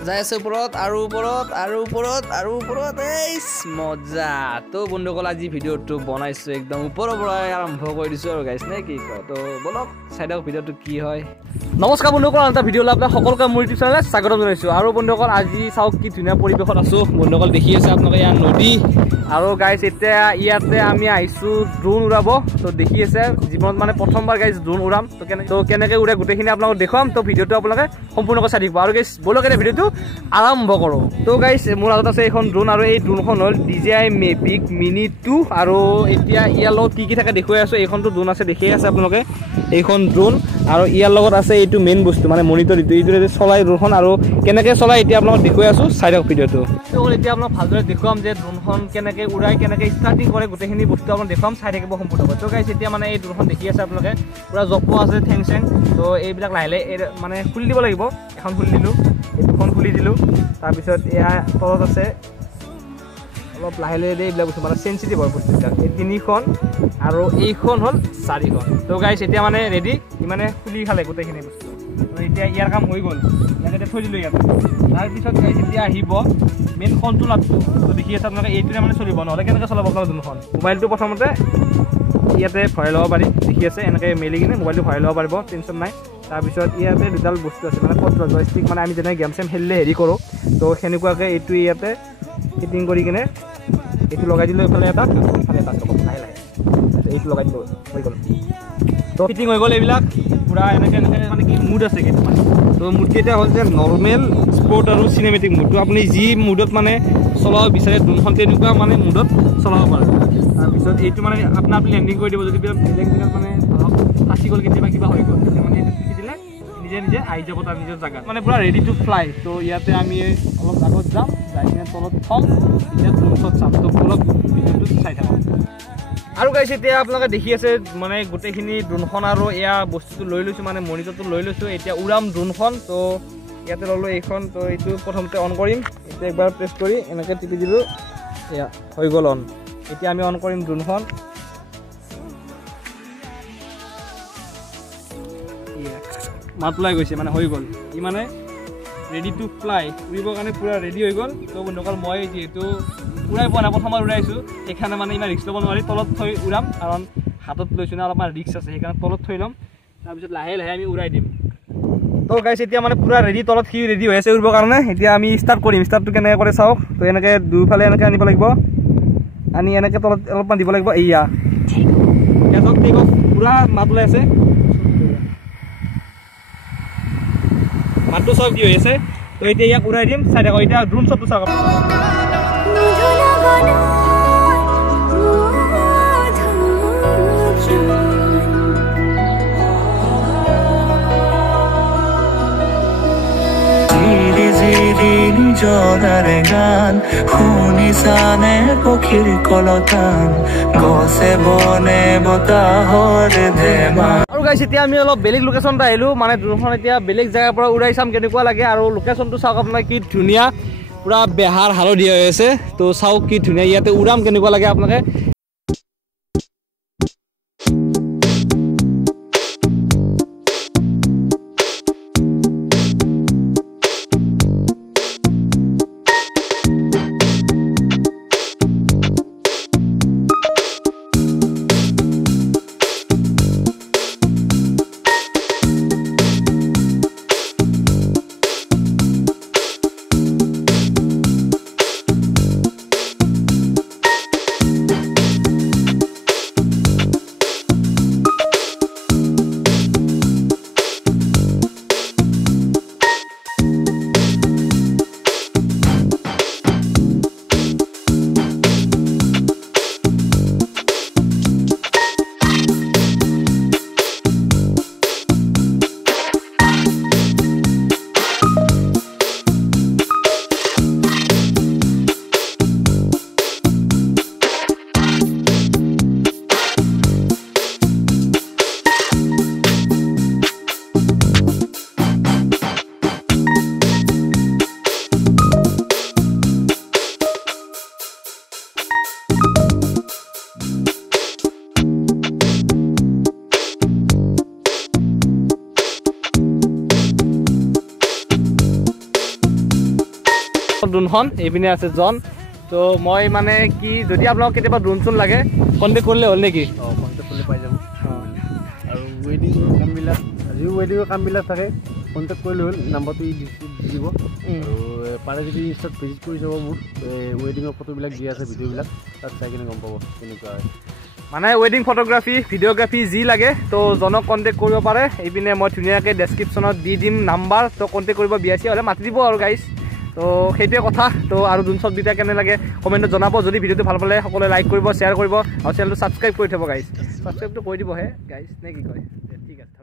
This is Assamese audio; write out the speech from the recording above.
যাই আছে ওপৰত আৰু ওপৰত আৰু ওপৰত আৰু ওপৰত এই মজা তো বন্ধুসকল আজি ভিডিঅ'টো বনাইছো একদম ওপৰৰ পৰাই আৰম্ভ কৰি দিছো আৰু গাইছ নে কি কয় তো বলক চাইডক ভিডিঅ'টো কি হয় নমস্কাৰ বন্ধুসকল এটা ভিডিঅ' লৈ আপোনাক সকলোকে মোৰ ইউটিউব চেনেলত স্বাগতম জনাইছো আৰু বন্ধুসকল আজি চাওক কি ধুনীয়া পৰিৱেশত আছো বন্ধুসকল দেখি আছে আপোনালোকে ইয়াৰ নদী আৰু গাইছ এতিয়া ইয়াতে আমি আহিছো ড্ৰোন উৰাব তো দেখি আছে জীৱনত মানে প্ৰথমবাৰ গাইছ ড্ৰোন উৰাম তো কেনেকৈ উৰে গোটেইখিনি আপোনালোকক দেখুৱাম তো ভিডিঅ'টো আপোনালোকে সম্পূৰ্ণকৈ চাই থাকিব আৰু গাইছ বলক এটা ভিডিঅ'টো আৰম্ভ কৰোঁ তো গাইছ মোৰ হাতত আছে এখন ড্ৰোন আৰু এই ড্ৰোনখন হ'ল DJI Mavic Mini 2 আৰু এতিয়া ইয়াৰ লগত কি থাকে দেখুৱাই আছো এইখনটো ড্ৰোন আছে দেখিয়ে আছে আপোনালোকে এইখন ড্ৰোন আৰু ইয়াৰ লগত আছে এইটো মেইন বস্তু মানে মনিটৰ এইটো চলাই ড্ৰোনখন আৰু কেনেকৈ চলাই এতিয়া আপোনালোকক দেখুৱাই আছো চাই থাকক ভিডিঅ'টো তো এতিয়া আপোনাক ভালদৰে দেখুৱাম যে ড্ৰোনখন কেনেকৈ উৰাই কেনেকৈ ষ্টাৰ্টিং কৰে গোটেইখিনি বস্তু আপোনাক দেখুৱাম চাই থাকিব সম্পূৰ্ণকৈ তো গাইছ এতিয়া মানে এই ড্ৰোনখন দেখি আছে আপোনালোকে পুৰা জপো আছে ঠেং চেং তো এইবিলাক লাহে লাহে মানে খুলি দিব লাগিব এখন খুলি দিলোঁ এইটোখন খুলি দিলোঁ তাৰপিছত এয়া তলত আছে অলপ লাহে লাহে এইবিলাক বস্তু মানে চেঞ্চিটিভ হয় বস্তুবিলাক এই তিনিখন আৰু এইখন হ'ল চাৰিখন তো গাইছ এতিয়া মানে ৰেডি মানে খুলি খালে গোটেইখিনি বস্তু এতিয়া ইয়াৰ কাম হৈ গ'ল ইয়াতে থৈ দিলোঁ ইয়াত তাৰপিছত গাইছ এতিয়া আহিব মেইন কণ্ট্ৰলাৰটো তো দেখি আছে আপোনালোকে এইটোৰে মানে চলিব নহ'লে কেনেকৈ চলাব আপোনাৰ যোনখন মোবাইলটো প্ৰথমতে ইয়াতে ভৰাই ল'ব পাৰি দেখি আছে এনেকৈ মেলি কিনে মোবাইলটো ভৰাই ল'ব পাৰিব টেনশ্যন নাই তাৰপিছত ইয়াতে দুডাল বস্তু আছে মানে কণ্ট্ৰল জয়ষ্টিক মানে আমি যেনেকৈ গেম চেম খেলিলে হেৰি কৰোঁ তো সেনেকুৱাকৈ এইটো ইয়াতে ফিটিং কৰি কিনে এইটো লগাই দিলোঁ এইফালে এটা ইফালে এটা লাহে লাহে এইটো লগাই দিলোঁ হৈ গ'ল তো ফিটিং হৈ গ'ল এইবিলাক পূৰা এনেকৈ মানে কি মুড আছে কেইটামান তো মুডকেইটা হ'ল যে নৰ্মেল স্পৰ্ট আৰু চিনেমেটিক মুডটো আপুনি যি মুডত মানে চলাব বিচাৰে ড্ৰোনখন তেনেকুৱা মানে মুডত চলাব পাৰে তাৰপিছত এইটো মানে আপুনি লেণ্ডিং কৰি দিব যদি বেলেগ দিনত মানে ধৰক ফাঁচি গ'ল কেতিয়াবা কিবা হৈ গ'ল তেতিয়া মানে এইটো টিপি দিলে নিজে নিজে আহি যাব তাৰ নিজৰ জেগাত মানে পূৰা ৰেডি টু ফ্লাই তো ইয়াতে আমি অলপ আগত যাম যাই কিনে তলত থ'ম এতিয়া ড্ৰোন শ্বট চাম তো অলপ ভিডিঅ'টো চাই থাকক আৰু গাইছ এতিয়া আপোনালোকে দেখি আছে মানে গোটেইখিনি ড্ৰোনখন আৰু এয়া বস্তুটো লৈ লৈছোঁ মানে মনিটৰটো লৈ লৈছোঁ এতিয়া উৰাম ড্ৰোনখন তো ইয়াতে ল'লোঁ এইখন তো এইটো প্ৰথমতে অন কৰিম এতিয়া একবাৰ প্ৰেছ কৰি এনেকৈ টিপি দিলোঁ এয়া হৈ গ'ল অন এতিয়া আমি অন কৰিম ড্ৰোনখন মাত ওলাই গৈছে মানে হৈ গ'ল ই মানে ৰেডি টু ফ্লাই উৰিবৰ কাৰণে পূৰা ৰেডি হৈ গ'ল তো বন্ধুসকল মই যিহেতু উৰাই পোৱা নাই প্ৰথমবাৰ উৰাইছোঁ সেইকাৰণে মানে ইমান ৰিস্ক ল'ব নোৱাৰি তলত থৈ উৰাম কাৰণ হাতত লৈছোঁ না অলপমান ৰিস্ক আছে সেইকাৰণে তলত থৈ ল'ম তাৰপিছত লাহে লাহে আমি উৰাই দিম তো গাইছ এতিয়া মানে পূৰা ৰেডি তলত সি ৰেডি হৈ আছে উৰিবৰ কাৰণে এতিয়া আমি ষ্টাৰ্ট কৰিম ষ্টাৰ্টটো কেনেকৈ কৰে চাওক তো এনেকৈ দুইফালে এনেকৈ আনিব লাগিব আনি এনেকৈ তলত অলপমান দিব লাগিব এয়া চাওক ঠিক পূৰা মাত ওলাই আছে মাতটো চব কি হৈ আছে তো এতিয়া ইয়াক উৰাই দিম চাই থাকক এতিয়া ড্ৰোন শ্বটটো চাওক জনাৰে গান শুনিছানে পক্ষীৰ কলতান গছে বনে বতাহৰ ধেমাল আৰু গাইছ এতিয়া আমি অলপ বেলেগ লোকেশ্যনত আহিলোঁ মানে ড্ৰোনখন এতিয়া বেলেগ জেগাৰ পৰা উৰাই চাম কেনেকুৱা লাগে আৰু লোকেশ্যনটো চাওক আপোনাৰ কি ধুনীয়া পূৰা বেহাৰ হালধীয়া হৈ আছে তো চাওক কি ধুনীয়া ইয়াতে উৰাম কেনেকুৱা লাগে আপোনালোকে ড্ৰোনখন এইপিনে আছে জন তো মই মানে কি যদি আপোনাক কেতিয়াবা ড্ৰোন চোন লাগে কণ্টেক্ট কৰিলে হ'ল নেকি কণ্টেক্ট কৰিলে পাই যাব আৰু ৱেডিঙৰ কামবিলাক আজিও ৱেডিঙৰ কামবিলাক থাকে কণ্টেক্ট কৰিলে হ'ল নাম্বাৰটো দি দিব আৰু পাৰে যদি ইনষ্টাত ভিজিট কৰি যাব মোৰ ৱেডিঙৰ ফটোবিলাক দি আছে ভিডিঅ'বিলাক তাত চাই কিনে গম পাব কেনেকুৱা হয় মানে ৱেডিং ফটোগ্ৰাফি ভিডিঅ'গ্ৰাফি যি লাগে তো জনক কণ্টেক্ট কৰিব পাৰে এইপিনে মই ধুনীয়াকৈ ডেছক্ৰিপশ্যনত দি দিম নাম্বাৰ তো কণ্টেক্ট কৰিব বিয়া চিয়া হ'লে মাতি দিব আৰু গাইজ তো সেইটোৱে কথা তো আৰু ড্ৰোন শ্বট দুটা কেনে লাগে কমেণ্টত জনাব যদি ভিডিঅ'টো ভাল পালে সকলোৱে লাইক কৰিব শ্বেয়াৰ কৰিব আৰু চেনেলটো ছাবস্ক্ৰাইব কৰি থ'ব গাইজ ছাবস্ক্ৰাইবটো কৰি দিবহে গাইজ নে কি কয় ঠিক আছে